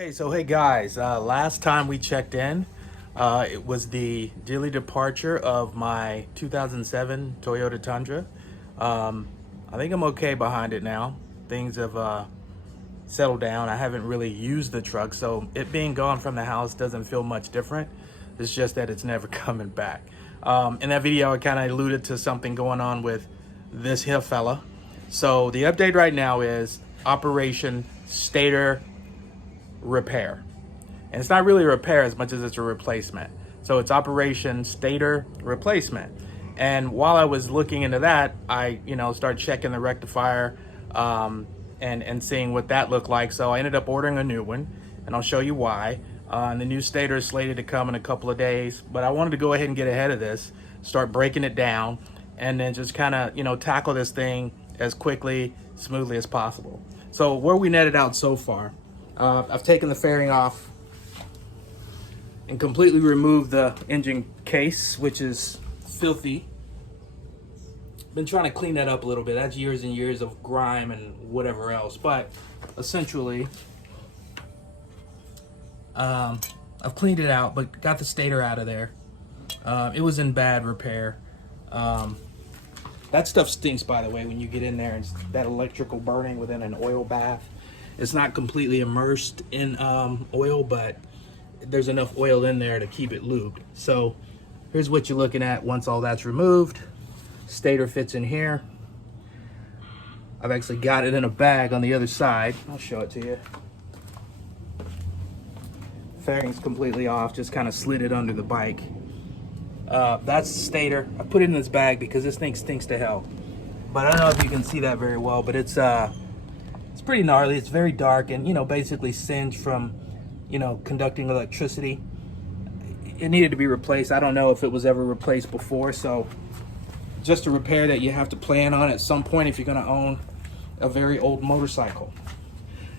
Okay, so hey guys, last time we checked in, it was the daily departure of my 2007 Toyota Tundra. I think I'm okay behind it now. Things have settled down. I haven't really used the truck, so it being gone from the house doesn't feel much different. It's just that it's never coming back. In that video, I kind of alluded to something going on with this here fella. So the update right now is Operation Stator Repair. And it's not really a repair as much as it's a replacement. So it's Operation Stator Replacement. And while I was looking into that, I started checking the rectifier and seeing what that looked like. So I ended up ordering a new one, and I'll show you why. And the new stator is slated to come in a couple of days, but I wanted to go ahead and get ahead of this, start breaking it down, and then just kind of tackle this thing as quickly, smoothly as possible. So where we netted out so far, I've taken the fairing off and completely removed the engine case, which is filthy. Been trying to clean that up a little bit. That's years and years of grime and whatever else. But essentially, I've cleaned it out, but got the stator out of there. It was in bad repair. That stuff stinks, by the way, when you get in there and that electrical burning within an oil bath. It's not completely immersed in oil, but there's enough oil in there to keep it lubed. So here's what you're looking at once all that's removed. Stator fits in here. I've actually got it in a bag on the other side. I'll show it to you. Fairing's completely off, just kind of slid it under the bike. That's the stator. I put it in this bag because this thing stinks to hell. But I don't know if you can see that very well, but it's pretty gnarly. It's very dark and, basically singed from, conducting electricity. It needed to be replaced. I don't know if it was ever replaced before, so just a repair that you have to plan on at some point if you're going to own a very old motorcycle.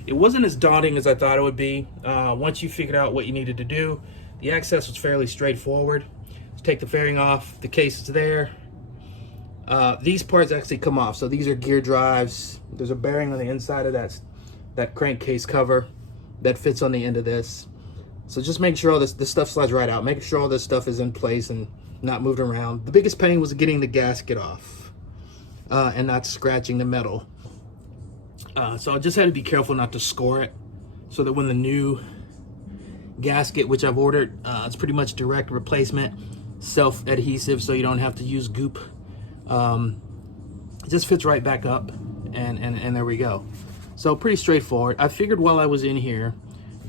It wasn't as daunting as I thought it would be. Once you figured out what you needed to do, the access was fairly straightforward. Just take the fairing off, the case is there. These parts actually come off. So these are gear drives. There's a bearing on the inside of that crankcase cover that fits on the end of this. So just make sure all this stuff slides right out. Make sure all this stuff is in place and not moved around. The biggest pain was getting the gasket off and not scratching the metal. So I just had to be careful not to score it, so that when the new gasket, which I've ordered, it's pretty much direct replacement, self-adhesive, so you don't have to use goop. It just fits right back up, and there we go. So pretty straightforward. I figured while I was in here,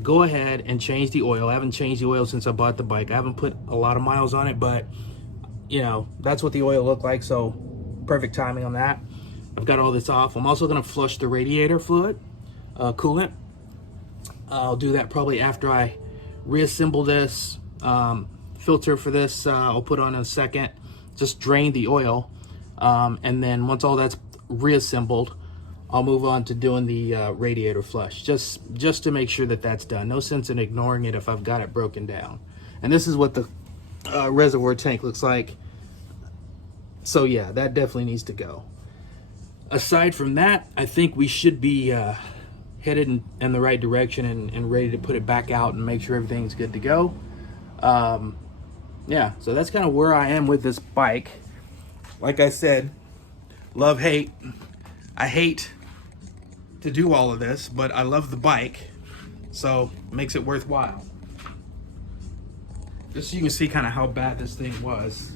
go ahead and change the oil. I haven't changed the oil since I bought the bike. I haven't put a lot of miles on it, but that's what the oil looked like, so perfect timing on that. I've got all this off. I'm also going to flush the radiator fluid, coolant. I'll do that probably after I reassemble this. Filter for this I'll put on in a second. Just drain the oil, and then once all that's reassembled, I'll move on to doing the radiator flush, just to make sure that that's done. No sense in ignoring it if I've got it broken down. And this is what the reservoir tank looks like. So yeah, that definitely needs to go. Aside from that, I think we should be headed in the right direction and ready to put it back out and make sure everything's good to go. Yeah, so that's kind of where I am with this bike. Like I said, love, hate. I hate to do all of this, but I love the bike, so it makes it worthwhile. Just so you can see kind of how bad this thing was.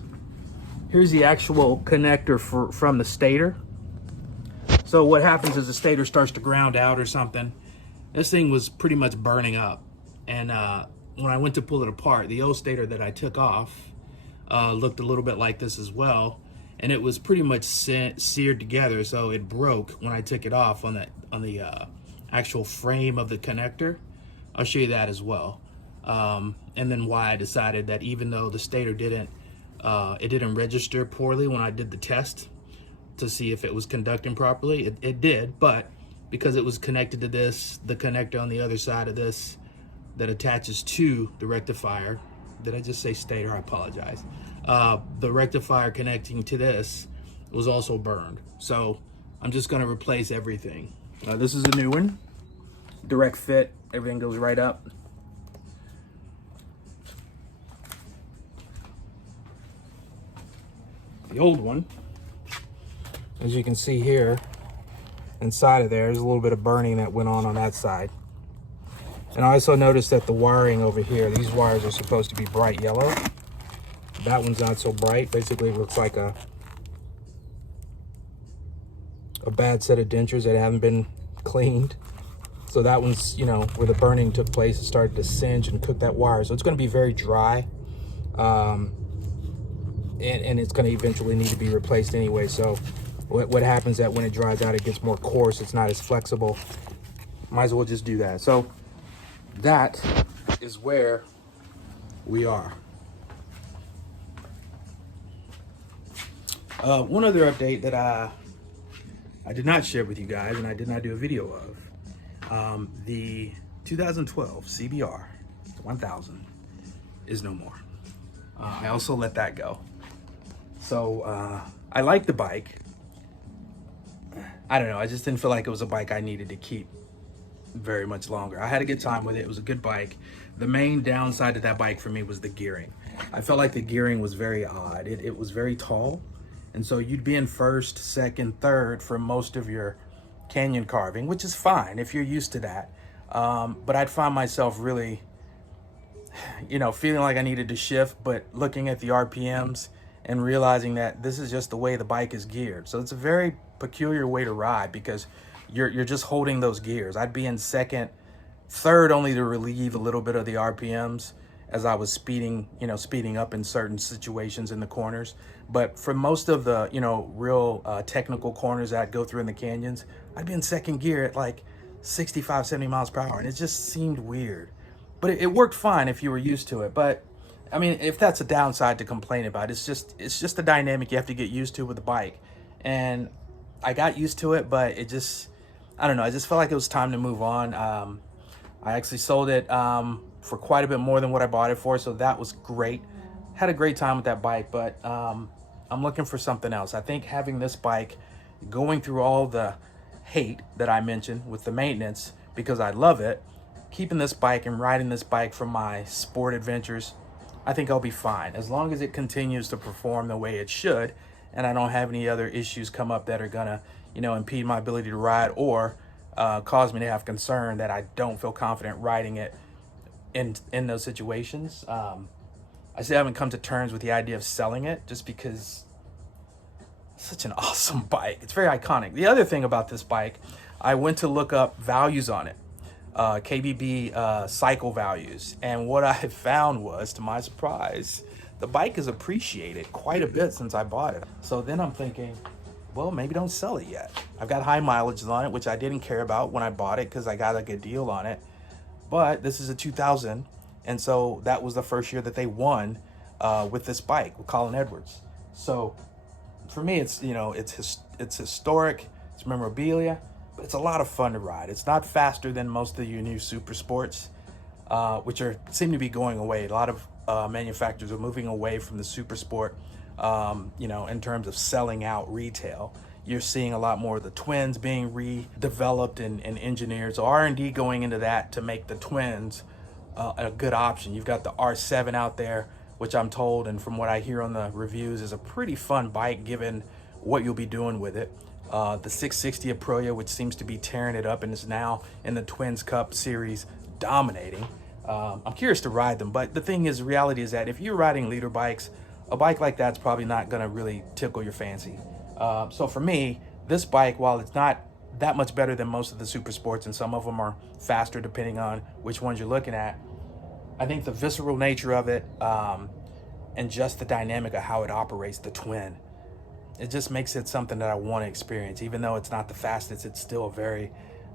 Here's the actual connector from the stator. So what happens is the stator starts to ground out or something. This thing was pretty much burning up. And when I went to pull it apart, the old stator that I took off looked a little bit like this as well. And it was pretty much seared together, so it broke when I took it off on the actual frame of the connector. I'll show you that as well. And then why I decided that even though the stator didn't register poorly when I did the test to see if it was conducting properly, it did, but because it was connected to this, the connector on the other side of this that attaches to the rectifier, did I just say stator? I apologize. The rectifier connecting to this was also burned. So I'm just gonna replace everything. This is a new one. direct fit. Everything goes right up. The old one, as you can see here, inside of there's a little bit of burning that went on that side. And I also noticed that the wiring over here, these wires are supposed to be bright yellow. That one's not so bright. Basically, it looks like a bad set of dentures that haven't been cleaned. So that one's, you know, where the burning took place. It started to singe and cook that wire. So it's going to be very dry. And it's going to eventually need to be replaced anyway. So what happens that when it dries out, it gets more coarse. It's not as flexible. Might as well just do that. So that is where we are. One other update that I did not share with you guys, and I did not do a video of, the 2012 CBR 1000 is no more. I also let that go. So I like the bike. I don't know, I just didn't feel like it was a bike I needed to keep very much longer. I had a good time with it. It was a good bike. The main downside to that bike for me was the gearing. I felt like the gearing was very odd. It was very tall. And so you'd be in first, second, third for most of your canyon carving, which is fine if you're used to that. But I'd find myself really, you know, feeling like I needed to shift, but looking at the RPMs and realizing that this is just the way the bike is geared. So it's a very peculiar way to ride because you're just holding those gears. I'd be in second, third only to relieve a little bit of the RPMs as I was speeding up in certain situations in the corners. But for most of the, you know, real technical corners that I'd go through in the canyons, I'd be in second gear at like 65, 70 miles per hour. And it just seemed weird. But it worked fine if you were used to it. But I mean, if that's a downside to complain about, it's just the dynamic you have to get used to with the bike. And I got used to it, but it just, I don't know, I just felt like it was time to move on. I actually sold it for quite a bit more than what I bought it for, so that was great. Had a great time with that bike, but I'm looking for something else. I think having this bike, going through all the hate that I mentioned with the maintenance, because I love it, keeping this bike and riding this bike for my sport adventures, I think I'll be fine. As long as it continues to perform the way it should, and I don't have any other issues come up that are gonna, you know, impede my ability to ride or cause me to have concern that I don't feel confident riding it in those situations. I still haven't come to terms with the idea of selling it just because it's such an awesome bike. It's very iconic. The other thing about this bike, I went to look up values on it, KBB cycle values. And what I found was, to my surprise, the bike is appreciated quite a bit since I bought it. So then I'm thinking, well, maybe don't sell it yet. I've got high mileages on it, which I didn't care about when I bought it because I got a good deal on it. But this is a 2000, and so that was the first year that they won with this bike with Colin Edwards. So for me, it's, you know, it's historic, it's memorabilia, but it's a lot of fun to ride. It's not faster than most of your new super sports, which seem to be going away. A lot of manufacturers are moving away from the super sport, you know, in terms of selling out retail. You're seeing a lot more of the twins being redeveloped and engineered. So R&D going into that to make the twins a good option. You've got the R7 out there, which I'm told, and from what I hear on the reviews, is a pretty fun bike given what you'll be doing with it. The 660 Aprilia, which seems to be tearing it up and is now in the Twins Cup series dominating. I'm curious to ride them, but the thing is, reality is that if you're riding leader bikes, a bike like that's probably not gonna really tickle your fancy. So for me, this bike, while it's not that much better than most of the super sports, and some of them are faster depending on which ones you're looking at, I think the visceral nature of it, and just the dynamic of how it operates, the twin, it just makes it something that I want to experience. Even though it's not the fastest, it's still a very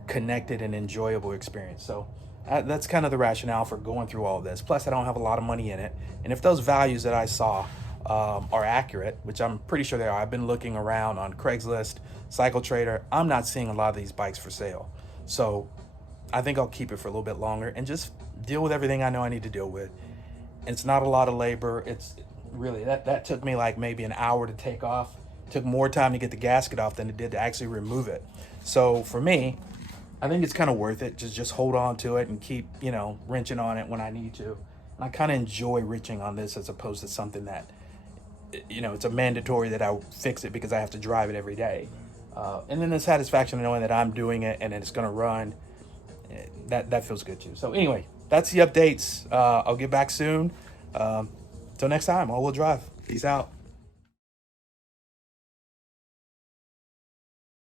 connected and enjoyable experience. So that's kind of the rationale for going through all this. Plus, I don't have a lot of money in it. And if those values that I saw are accurate, which I'm pretty sure they are, I've been looking around on Craigslist, Cycle Trader, I'm not seeing a lot of these bikes for sale. So I think I'll keep it for a little bit longer and just deal with everything I know I need to deal with. And it's not a lot of labor. It's really, that took me like maybe an hour to take off. It took more time to get the gasket off than it did to actually remove it. So for me, I think it's kind of worth it to just hold on to it and keep, wrenching on it when I need to. And I kind of enjoy wrenching on this as opposed to something that, it's a mandatory that I fix it because I have to drive it every day. And then the satisfaction of knowing that I'm doing it and it's going to run, that feels good too. So anyway, that's the updates. I'll get back soon. Till next time, all-wheel drive. Peace out.